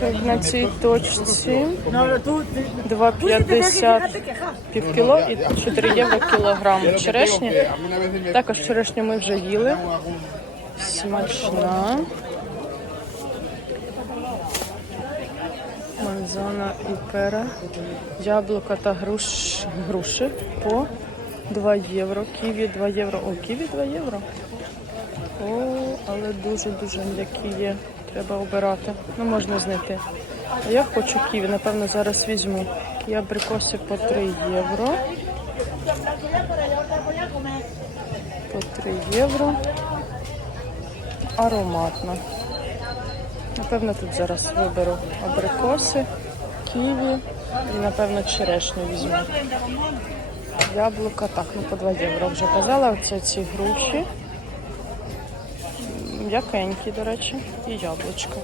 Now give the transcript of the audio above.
Так, на цій точці 2,50 пів кіло і 4 євро кілограм черешні. Також черешню ми вже їли. Смачна. Манзана і пера. Яблука та груш, груші по 2 євро. Ківі 2 євро. О, ківі 2 євро. О, але дуже-дуже м'які є. Треба обирати. Ну, можна знайти. А я хочу ківі, напевно, зараз візьму. Є абрикоси по 3 євро. По 3 євро. Ароматно. Напевно, тут зараз виберу абрикоси, ківі і, напевно, черешню візьму. Яблука, так, ну по 2 євро вже казала. Оце ці груші. М'якенькі, до речі, і яблучко.